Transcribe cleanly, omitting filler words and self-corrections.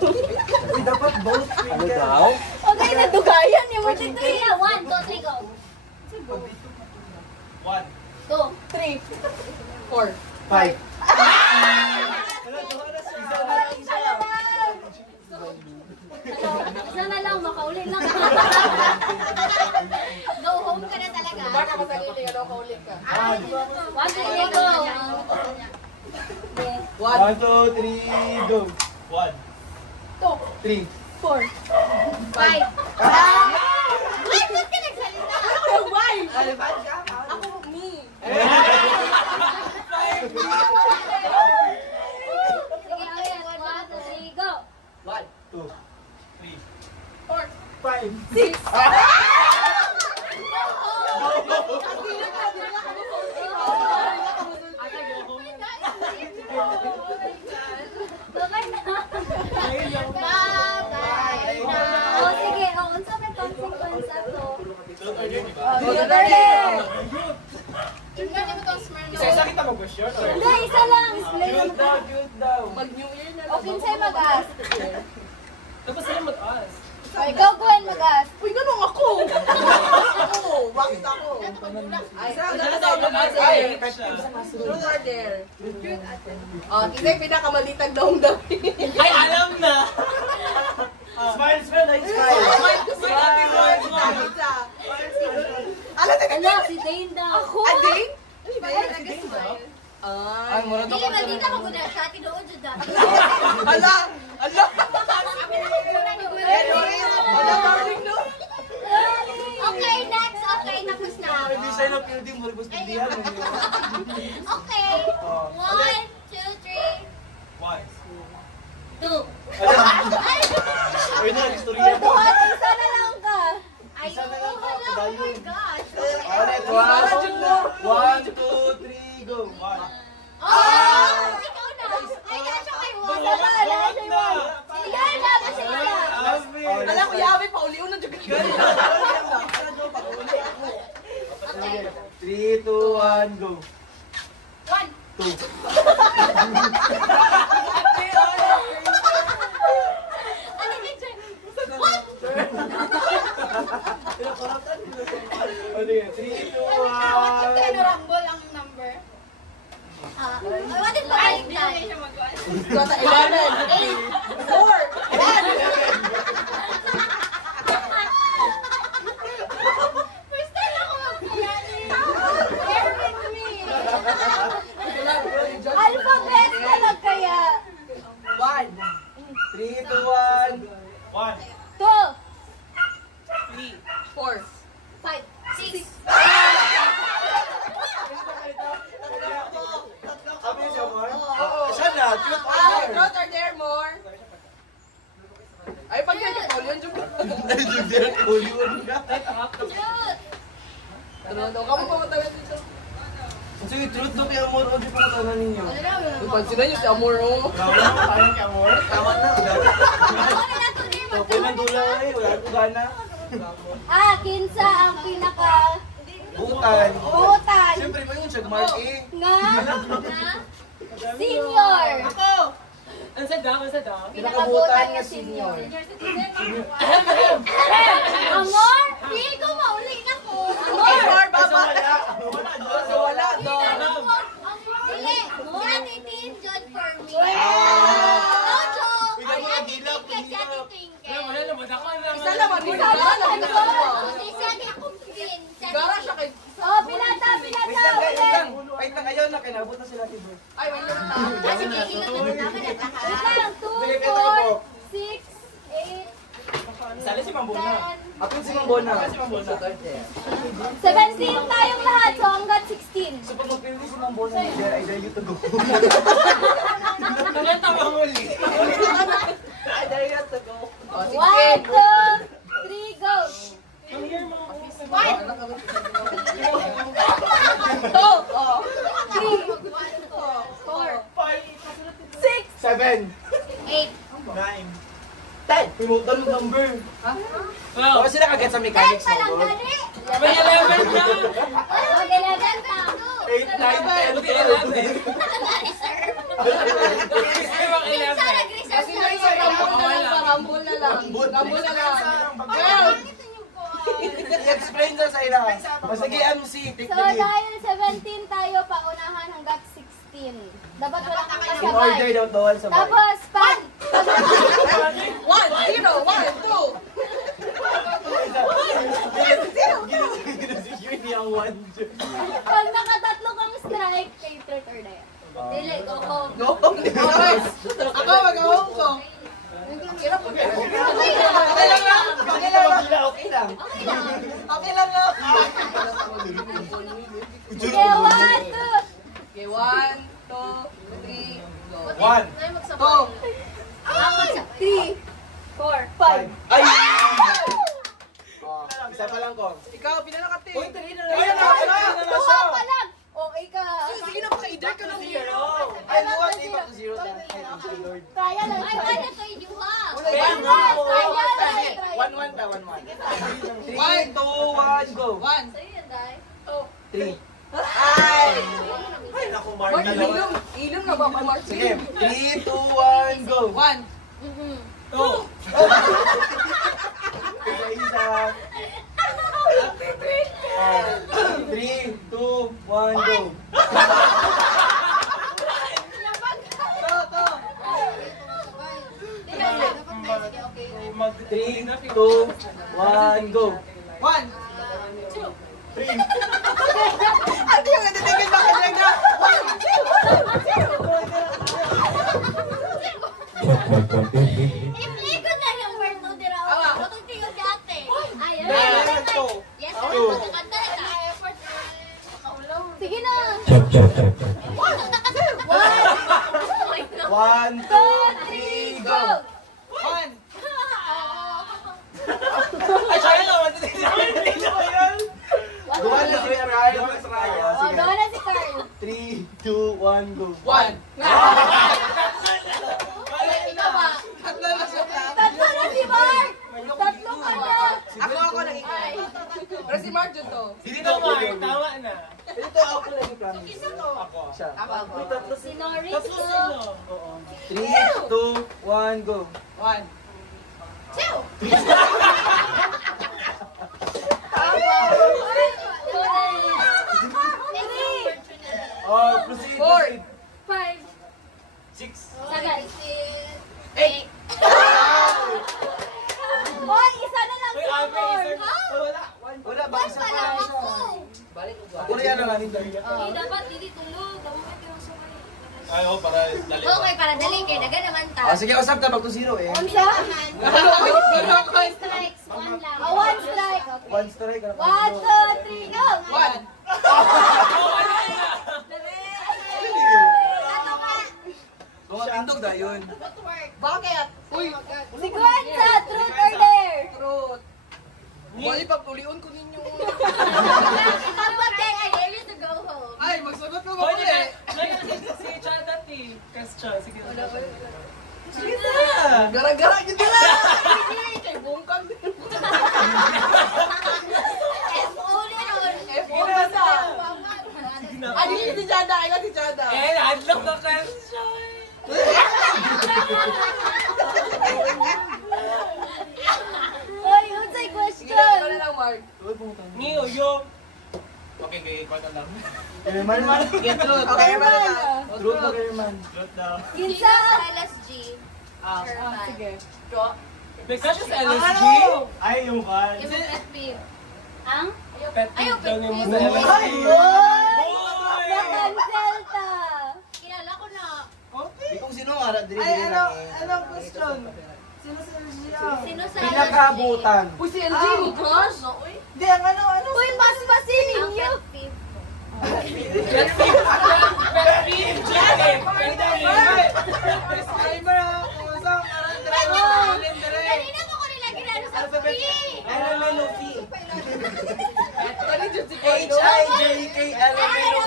Uy, dapat both. Ano daw? Okay, nadugayan niya mo dito. 1, 2, 3, go. 1, 2, 3, 4, 5. isa na lang, makauli lang. Go home ka na talaga. Baka masarili ka daw kaulit ka. 1, 2, 3, go. 1, 2, 3, go. 1, 3. 4, 5. Wait, ba't ka nagsalita? Ako, me. Sige, ulit. 1, 2, 3, go. 1, 2, 3, 4, 5. 6. Okay na. Bye-bye na. O, sige. O, unsa may consequence ato? Isa-isa kita mag-question or? Hindi, isa lang. Explain mo. Cute daw. Mag-New Year na. O, kinsay mag-ask? Tapos sila mag-ask. O, ikaw, Gwen, mag-ask. Uy, ganun ako. Ako, bakit ako? Ay, truth or dare? Oh, kisay pinakamalitag daong dawi. Ay, alam na! Smile, smile, like smile. Ala, taga Ano, si Dane daw. Ako? Ading? Ay, mura Dili ba, di ka mag-una sa atin doon, Judah. Ala! Ala! Okay, next. Okay, tapos na. Hindi siya na building, mura gusto diyan. Okay. 1, 2, 3. 1. 2. Uy, na, istorya ko. Isa na lang ka. Ayun, Isa na lang ka, wala. Oh padayon. my gosh. Ulit, 1, 2, 3, go. 1. Oh! Ikaw na. Ay, kaya siya kay Juan. Wala siya Juan. Sige, wala siya Juan. Ala, kuya, abe, pauliw na dyan. Okay. 3, 2, 1, go. 1. 2. Ano ba siya? What? Ano yun? 3, 2, 1. Rumble ang number? What is baliktad? Kota 11, 4, 1. First time ako magkayani. Bear with me. Alphabet na lang kaya. 1, 3, 2, 1. 1. 2, 4, 5, 6. Sabi niya more? Siya na, cute or Ay, dare? truth or dare more? Ay, pag yan, pauliw dyan. Ay, yung dare, uliwan ka. Truth. Ano daw, kamu pa matagal dito. Sige, truth daw kaya more, o di pa matanan ninyo. Pansinan niyo si Amor, oh. Parang kaya more? Tama na, Ano na to din? Tapos ng dula eh, wala ko gana. Kinsa ang pinaka Butan. butan Siyempre, may yun siya, Mark eh. nga senior. Ako! Ang sada, ang sada. Pinakabutan nga senior. Amor, di ko mauli na ko. Amor, baba! Wala. Wala, do. Dili, siya titin jud for me. Wow. Ocho, Ikaw ay mga ati dilap, tingkad siya dilap. titingkad. Wala na, basta ko lang. Isa naman, Isa wala lang na, ang nagkakawa. Kasi siya di akong pin. Gara siya kay... Oh, pinata, Wait lang, wait ulit. lang. Wait lang, ayun na, kinabot na sila kay Bro. Ay, may lang na. Kasi kikilot na naman at lahat. Wait lang, 2, Bigay kita ko po. 4, 6, 8, Sali si Mambona. 10, Ako si Mambona. Si Mambona. 17 tayong lahat, so hanggat 16. So pag magpili si Mambona, I dare you to go. Ano tawang uli? I dare you to go. Oh, 1, 2, 3, go! Ang here mo. 1, 2, 3, 4, 7, 8, 9. 10. Pimutan mo number. Wow. Bakit sila kagat sa 10 mechanics pa lang mo? gani. May 11 na. Mag-11 pa. 8, 9, 10, Buti 11. Naka-reserve. Ay, mga Minsan 11. nag-reserve Kasi na may isa lang po reserve. Gamble na lang. Gamble na lang. Girl! I-explain sa ila. O sige, MC, take So, the lead. dahil 17 tayo, paunahan hanggat 16. Dapat wala kang In order kasabay. daw, bawal sabay. Tapos, pag 1, 0, 1, 2. Yun yung one. pag nakatatlo kang strike, kay truth or dare. Dili, go home. Go home. Ako, mag-ahong ko. Hirap ko. Okay lang. Okay lang lang. Okay lang. Okay lang. Okay lang. Okay lang lang. Sige, 1, 2. Okay, 1, 2, 3, go. 1. Two. Ako sa 3, 4, 5. Ay! Oh, isa pa lang ko. Ikaw, pinanakati. Uy, tali na Ayan na, ayan na. Tuwa pa lang. Okay ka. Sige na, pa-either ka ng zero. Ay, what? Iba to zero tayo. Ay, Lord. Kaya lang. Ay, ano to yung ha? Kaya lang. Try. 1-1 ta, 1-1. 3, 2, 1, 1, go. 1. Sa'yo yan, Day. 3. Ay! Ay, naku, Mark, Mark. ilong na ba pa, Mark? Sige, 3, 2, 1, go. 1. Two. Isa. 3, 2, 1, go. Mag 3, 2, 1, go. 1. 3. Ate yung natitigil na ka dyan ka. 1, 2. I-play ko na yung word mo, Dira. Awa. Matong tingin si ate. Ay, yes, Two. ano, matakanta na ka. Sige na. 1, 2, 3, go. 1. Ay, sayang naman. Hindi naman yan. Gawa na si Ryan. Oh, gawa na si Carl. 3, 2, 1, go. 1. Ikaw ba? Tatlo na siya. Tatlo na si Mark. Tatlo ka na. Ako naging pero si Mark dyan to. Hindi na, Mark. Tama na. Ito ako lagi promise. Ako. Siya. Tama ako. Si Norris Tapos to. sino? 3, 2, 1, go. 1. Oh, proceed. 4. Proceed. 5. 6. Sagad. 8. Hoy, isa na lang Uy, si Ate, Mark. isa. Wala. Wala ba? Isa pa lang siya. Ako rin yan ang aning dali. Hindi dapat, hindi tulog. Dapat kayo sa Ay, oh, para dali. Okay, para dali kayo. Daga naman ta. Ah, sige, usap na. Back to zero eh. Unsa? Strikes, one lang. Oh, 1 strike. Okay. 1 strike. 1, 2, 3, go. 1. Mga tindog na yun. Bakit? Uy. Si Gwenza, truth or dare? Truth. Wali pa, puliun ko ninyo. Dapat kayo, I dare you to go home. Ay, magsagot ko Hoy, ba eh? si Chadat eh. Question, sige. Sige na. Gara-gara yun nila. Sige, kay bungkang din. FO na ron. F1 ba sa? Ano yun si Jada? Ay, si Jada. Eh, unlock na question. Hoy, unsay Sige question? na, ikaw na lang, Mark. Niyo, yo. Okay, kaya ikaw na lang. Kerman man. Get truth. Okay, man na. Truth na Kerman. Lot na. Kinsa? LSG. Ah, Sherman. sige. Go. Because sa LSG. Ay, yung kan. Yung pet peeve. Ang? Pet Ayaw, peeve daw niya mo sa pet LSG. Ay! Boy! Na-cancel ta. Kilala ko na. Di kung sino nga. Ay, ano question? Sino si LG? Sino sa Pinakabutan. Uy, si LG mo crush? Uy, Hindi, ang ano? Uy, paspasin ang ninyo. pet peeve. Pet peeve. Pet peeve. Pet peeve. Disclaimer ha. Kung saan, Kanina mo ko nila ginano sa free. LMNOP. Kani dyan si H-I-J-K-L-M-N-O-P.